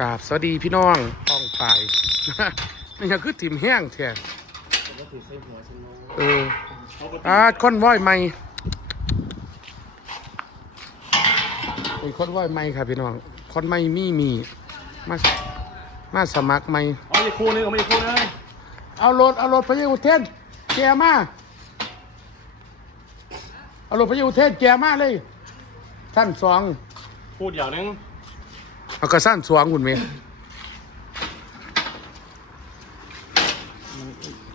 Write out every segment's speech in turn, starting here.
กราบสวัสดีพี่น้องป้องไปไม่อยากคือถิ่มแห้งแท้เอออาค้นว้อยใหม่เป็นค้นว้อยใหม่ครับพี่น้องค้นใหม่มีมีมามาสมัครใหม่เอาอีกคู่นึงเอามาอีกคู่นึงเอารถเอารถพระเยาอุเทนแกมาเอารถพระเยาอุเทนแกมาเลยท่านสองคู่เดียวนึง เอากระสั้นสวงคุณเมย์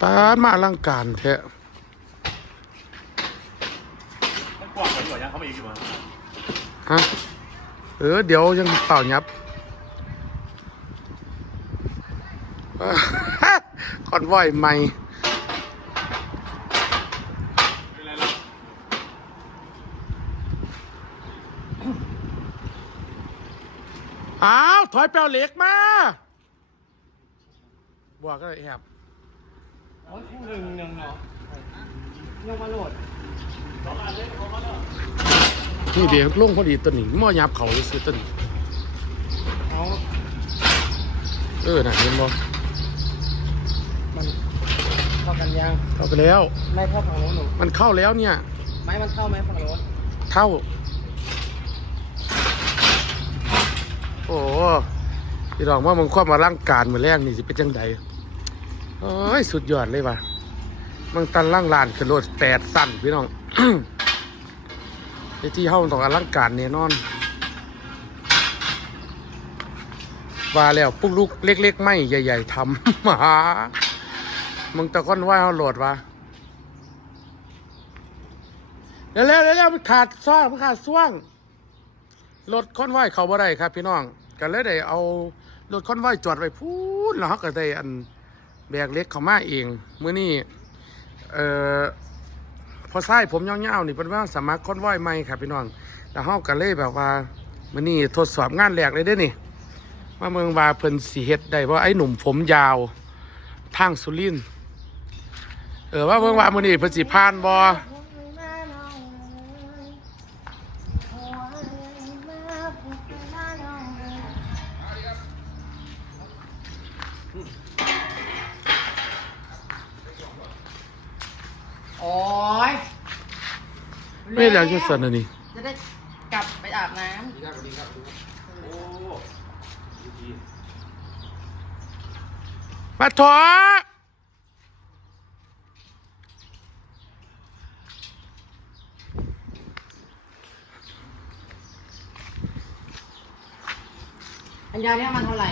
ปานมาอลังการแท้กว้างกว่าอยู่ยังเขามาอีกอยู่มั้งฮะเออเดี๋ยวยังเปล่ายับคอนวอยใหม่ เป็นไรล่ะ อ้าวถอยเปลวเหล็กมาบวกก็เลยแอบโอ้ยคู่หนึ่งยังเนาะยังมาโหลดนี่เดี๋ยวลงพอดีตัวนี้มอยับเขาเลยซื้อตัวนี้เอาเออน่ะเห็นบ่มันเข้ากันยังเข้าไปแล้ว ไม่เข้าฝั่งโน้นหนูมันเข้าแล้วเนี่ย ไม้มันเข้าไหมฝั่งโน้นเข้า อ้พี่รองว่ามึงความมาร่างการมือแรกนี่สิเป็นจังใดโอ้ยสุดยอดเลยว่ะมึงตันล่างลานขึ้นรถแปดสั้นพี่น้องไอ้ที่เฮาต้องอลังการแน่นอนว่าแล้วปุ๊กลุกเล็ก ๆ ไม่ใหญ่ ๆทำหมามึงตะก้อนว่าเฮาโหลดวะเร็วๆเร็วมันขาดซ่องมันขาดซ่วงรถค้อนไหวเขาบ่ได้ครับ พี่น้อง ก็เลยได้เอารถค้อนไหวจอดไว้พูดแล้วเขาก็ได้อันแบกเล็กเขามาเองเมื้อนี้เอ่อพอใส่ผมยาวๆนี่เป็นว่าสมัครค้อนไหวใหม่ครับพี่น้องแล้วเขาก็เลยแบบว่าเมื้อนี้ทดสอบงานแรกเลยเด้นี่ว่าเมืองว่าเพิ่นสิเฮ็ดได้ว่าไอ้หนุ่มผมยาวทางสุรินทร์เออว่าเมืองว่ามื้อนี้เพิ่นสิผ่านบ่ โอ้ยไม่อยากจะสั่นอันนี้จะได้กลับไปอาบน้โอ้มาถอำอันยาเนี้ยมันเท่าไหร่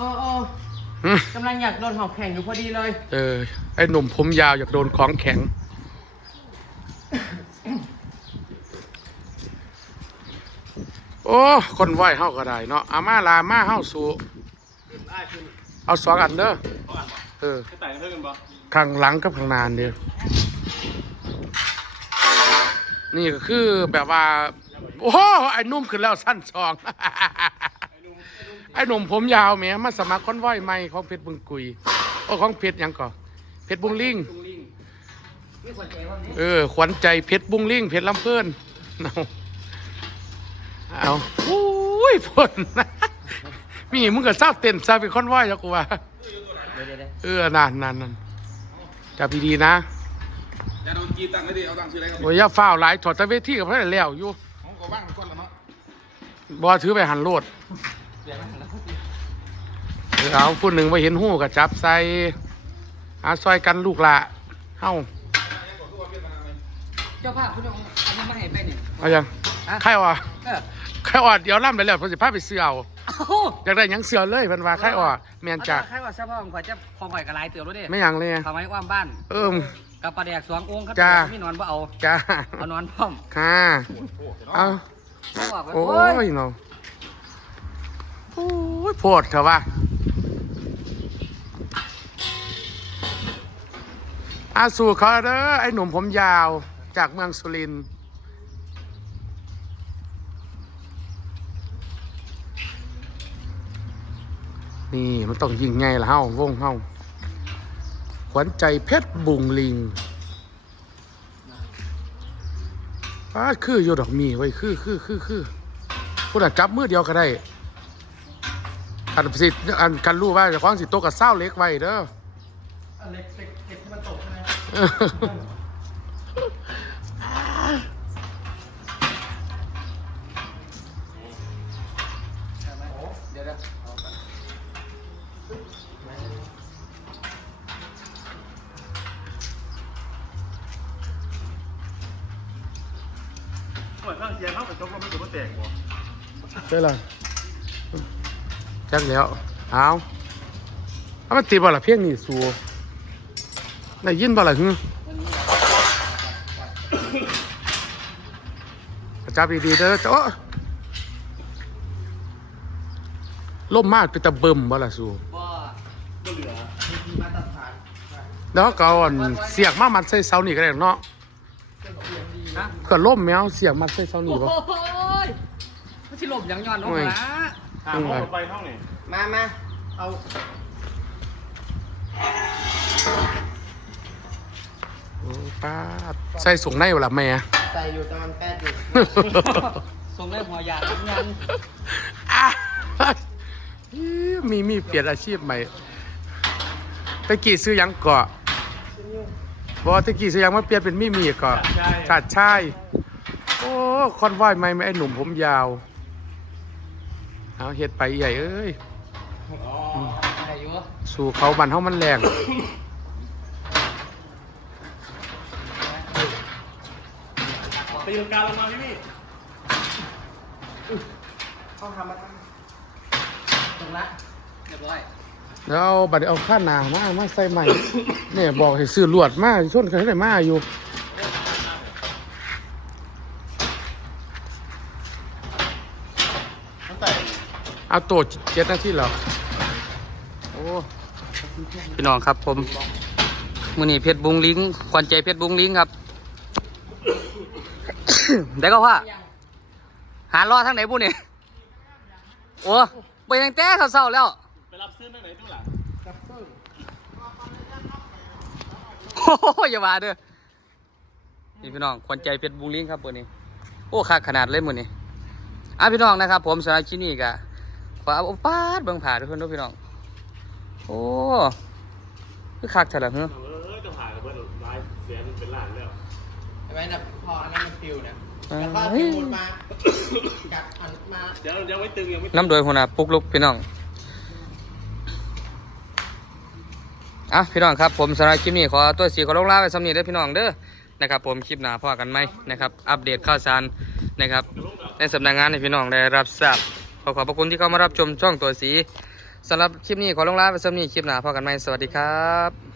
อ๋อเออเอออืมกำลังอยากโดนหอกแข่งอยู่พอดีเลย เออ ไอ้หนุ่มผมยาวอยากโดนของแข็ง โอ้ คนไหวเฮาก็ได้เนาะ อามาลามาเฮาสู่ขึ้นได้ขึ้นเอาสองอันเด้อ เขาอ่านบ่เออให้แต่งเพื่อนกันบ่ข้างหลังกับข้างหน้าเดียวนี่ก็คือแบบว่า โอ้โหไอ้หนุ่มขึ้นแล้วสั้นสองไอ้หนุ่มผมยาวแหมมาสมัครคอนไหวใหม่ของเพชรบุงกุยโอ้ของเพชรหยังก่อเพชรบุงลิงมีคนใจว่าไงเออ ขวัญใจเพชรบุงลิงเพชรลำเพื่อนเอาเอาอุ้ยพ่นมีมึงก็เศร้าเต้นซาเป็นคอนไหวแล้วกูว่า เดี๋ยวเดี๋ยวเดี๋ยวเออนานนานนานจับดีๆนะอย่าโดนกีตังค์ให้ดิเอาตังค์ซื้ออะไรครับโอ้ยอย่าฝ้าวหลายถอดตะเวทีกับเพื่อนแล้วอยู่ของก็ว่างก่อนแล้วเนาะบอถือไปหันโลด เออเอาผู้หนึ่งไปเห็นหูกับจับใส่อาซอยกันลูกละเฮ้าเจ้าภาพคุณเอาเอามาให้ไปเนี่ยเอายังอะไข่อะเออไข่อะเดี๋ยวล่ำไปแล้วเพอสิพาไปเสือเอาเอาอยากได้หยังเสือเลยเพันว่าไข่อะแมนจากใครว่าเฉพาะของข่อยจะของข่อยกระไรเตือนรู้ดิไม่หยังเลยเขาไว้ว่ามบ้าน เอิ่ม กับปลาแดกสององค์ครับจ้ามีนอนบ่เอาจ้าเอานอนพร้อมค่ะเอาเขาบอกว่าโอ้โอ้ยยเนาะโอ้ยโพดเถอะวะอาสู่เขาเด้อไอ้หนุ่มผมยาวจากเมืองสุรินทร์นี่มันต้องยิงไงล่ะเฮ้าวงเฮ้าขวัญใจเพชรบุงลิงป้าคืออยู่ดอกมีไว้ยคือคือคือคือพูดอะจับมือเดียวก็ได้ อันสิอันกันรู้ว่าเจะคล้าของสิโตะกับเศร้าเล็กไว้เด้อ อันเล็กเล็กเล็กที่มันตกใช่ไหมเดี๋ยวเดี๋ยวเหมือนข้างเสียงเข้าไปจกแล้วมันจะมาแตกบ่ใช่ละ จักแล้วเอาเอามันตีบ่ละเพียงนี่สูได้ยินบ่ละฮึจับดีๆเด้อจ้ะล่มมากเป็นตะเบิ่มบ่ละสูบ่ก็เหลือมาตรฐานแล้วก็เอาอันเสียกมามัดใส่เสานี่ก็ได้เนาะนะก็ล่มแมวเสียกมัดใส่เสานี่โอ้บ่โหไม่ใช่หลบอย่างย้อนน้องโอ้ยละ หาห้องไปห้องนี่มามาเอาโอ้ป้าดใส่สูงในบ่ล่ะแม่ ใส่อยู่ตอนแปดอยู่ ส่งเลยหัวยาทุกงานอะมีมีเปลี่ยนอาชีพใหม่ตะกี้ซื้อหยังเกาะบอกว่าตะกี้ซื้อหยังมาเปลี่ยนเป็นมีมีเกาะชาติชายโอ้คอนวอยใหม่ไหมไอ้หนุ่มผมยาว เอาเฮ็ดไปใหญ่เอ้ยอะไรอยู่สู่เขาบันเฮามันแรงตีลังกาลงมาพี่พี่ห้องทำมาตรงละเรียบร้อยแล้วเอาบัดนี้เอาข้าหนามามาใส่ใหม่ เนี่ยบอกให้ซื้อลวดมาชนกันให้ได้มาอยู่ ตั้งแต่ เอาตัวเจ็ดนาทีแล้วโอ้พี่น้องครับผมมือนี้เพชรบุงลิงขวัญใจเพชรบุงลิงครับ ได้ก็ว่า หารอทั้งไหนบุเนี่ยโอ้ไปตั้งแต่เขาเศร้าแล้วไปรับซื้อตั้งไหนตู้หลังโอ้โหอย่ามาเด้อนี่พี่น้องขวัญใจเพชรบุงลิงครับวันนี้โอ้คักขนาดเลยมือนี้อะพี่น้องนะครับ ผมสำหรับที่นี่ก็ ขอเอาป้าดเบิ่งผ่าทุกคนด้วยพี่น้อง โอ้คือคักเถล่ะเฮ้อเออจะผ่ากับเพื่อนไลฟ์เสียมันเป็นล้านแล้วใช่ไหมนะพออันนั้นมันปิวเนี่ยแล้วก็ยปิวมากัดหันมาเดี๋ยวยังไม่ตึงยังไม่ตึงน้ำโดยหัวหน้าปุกลุกพี่น้องอะพี่น้องครับผมสำหรับคลิปนี้ขอตัวสีขอลงลาไปสำนีได้พี่น้องเด้อนะครับผมคลิปหน้าพ่อกันไหมนะครับอัปเดตข่าวสารนะครับในสำนักงานให้พี่น้องได้รับทราบ ขอขอบพระคุณที่เข้ามารับชมช่องตัวสีสำหรับคลิปนี้ขอลงลาไปสำนีคลิปหน้าพอกันไหมสวัสดีครับ